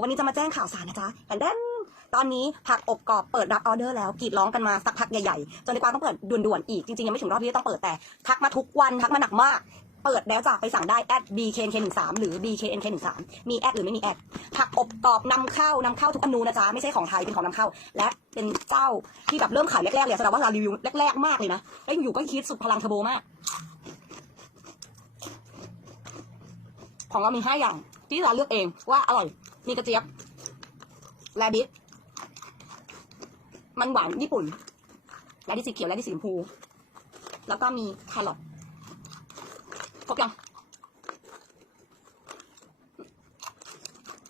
วันนี้จะมาแจ้งข่าวสารนะจ๊ะแต่เด้นตอนนี้ผักอบกรอบเปิดรับออเดอร์แล้วกรีดร้องกันมาสักพักใหญ่ๆ จนในกวางต้องเปิดด่วนๆอีก จริงๆ ยังไม่ถึงรอบที่ต้องเปิดแต่ ทักมาทุกวันทักมาหนักมาก เปิดแล้วจ้ะไปสั่งได้ at bknk13 หรือ bknk13 มีแอดหรือไม่มีแอดผักอบกรอบนำเข้านำเข้าทุกอนูนะจ๊ะไม่ใช่ของไทยเป็นของนำเข้า และเป็นเจ้าที่แบบเริ่มขายแรกๆเลยแสดงว่าเรารีวิวแรกๆมากเลยนะแล้วอยู่ๆก็คิดสุดพลังเทอร์โบมากของเรามีห้าอย่างที่เราเลือกเองว่าอร่อย มีกระเจี๊ยบแลบิสมันหวานญี่ปุ่นแลดิสสีเขียวแลดิสสีชมพู แล้วก็มีแครอทครบยัง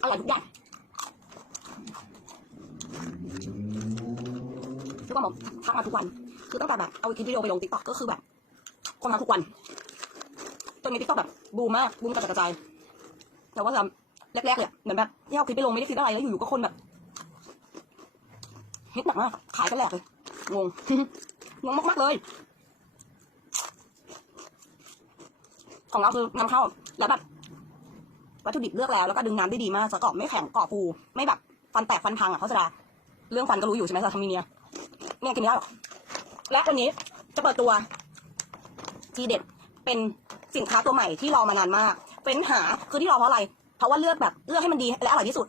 อร่อยทุกอย่างทุกคนบอกทักมาทุกวัน คือตั้งแต่แบบเอาคลิปวิดีโอไปลงติ๊กต็อกก็คือแบบคนมาทุกวันจนในติ๊กต็อกแบบบูมมากบูมกระจายกระจายแต่ว่าแบบ แรกๆเนี่ยเหมือนแบบที่เอาคลิปไปลงไม่ได้คิดอะไรแล้วอยู่ๆก็คนแบบฮิตหนักมากขายกันแหลกเลยงงงงมากๆเลย ของเราคือนำเข้าแล้วแบบวัตถุดิบเลือกแล้วแล้วก็ดึงน้ำได้ดีมากจะกรอบไม่แข็งกรอบฟูไม่แบบฟันแตกฟันพังอะเขาจะเรื่องฟันก็รู้อยู่ใช่ไหมจะทำมีเนียเนี่ยกินไม่ได้หรอกและวันนี้จะเปิดตัวทีเด็ดเป็นสินค้าตัวใหม่ที่รอมานานมาก เป็นหาคือที่รอเพราะอะไร เพราะว่าเลือกแบบเลือกให้มันดีและอร่อยที่สุด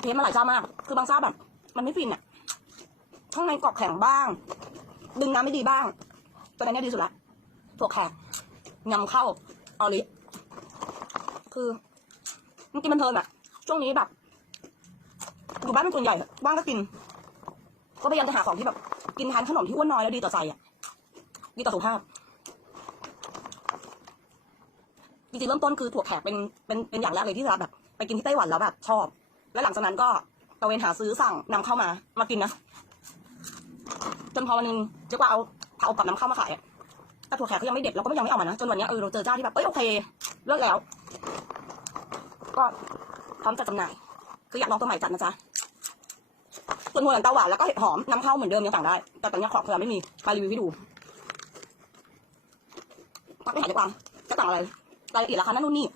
เทสมาหลายเจ้ามาก คือบางเจ้าแบบ มันไม่ฟินอะข้างในกรอบแข็งบ้าง ดึงน้ำไม่ดีบ้าง ตัวนี้เนี่ยดีสุดละถั่วแขกนำเข้าออริคือมันกินมันเพลินอะช่วงนี้แบบอยู่บ้านเป็นส่วนใหญ่ว่างก็กิน ก็พยายามจะหาของที่แบบ กินทานขนมที่อ้วนน้อยแล้วดีต่อใจอะดีต่อสุขภาพ จริงๆเริ่มต้นคือถั่วแขกเป็นเป็นเป็นอย่างแรกเลยที่เราแบบไปกินที่ไต้หวันแล้วแบบชอบ แล้วหลังจากนั้นก็ตะเวนหาซื้อสั่งนำเข้ามามากินนะจนพอวันนึงเจ๊กว่าเอาเอากับน้ำเข้ามาขายแต่ถั่วแขกก็ยังไม่เด็ดเราก็ไม่ยังไม่เอามานะจนวันนี้เออเราเจอเจ้าที่แบบเอ้ยโอเคเลิกแล้ว ก็พร้อมจะจำหน่าย คืออยากลองตัวใหม่จัดนะจ๊ะส่วนหัวหลังเตาหวานแล้วก็เห็ดหอมนำเข้าเหมือนเดิมยังสั่งได้ แต่ตอนนี้ของเราไม่มีมารีวิวให้ดูปักไม่หายดีกว่าจะสั่งอะไร รายละเอียดราคานั่นนู่นนี่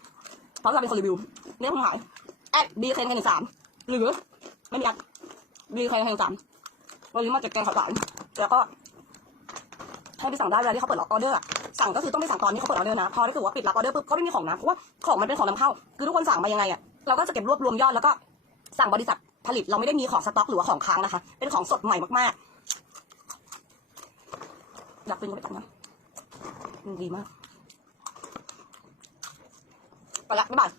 เพราะเราเป็นคนรีวิวเรื่องของขายแอดบีเคนหนึ่งสามหรือไม่มีแอดบีเคนหนึ่งสามวันนี้มาจากแกงข่าวสารแล้วก็ให้ไปสั่งได้เวลาที่เขาเปิดล็อกออเดอร์สั่งก็คือต้องไปสั่งตอนที่เขาเปิดออเดอร์นะ พอได้ถือว่าปิดล็อกออเดอร์ปุ๊บก็ไม่มีของนะเพราะว่าของมันเป็นของนำเข้า คือทุกคนสั่งมายังไงอะเราก็จะเก็บรวบรวมยอดแล้วก็สั่งบริษัทผลิตเราไม่ได้มีของสต็อกหรือว่าของค้างนะคะ เป็นของสดใหม่มากๆอยากเป็นก็ไปตัดนะมันดีมาก ไปละบ๊ายบาย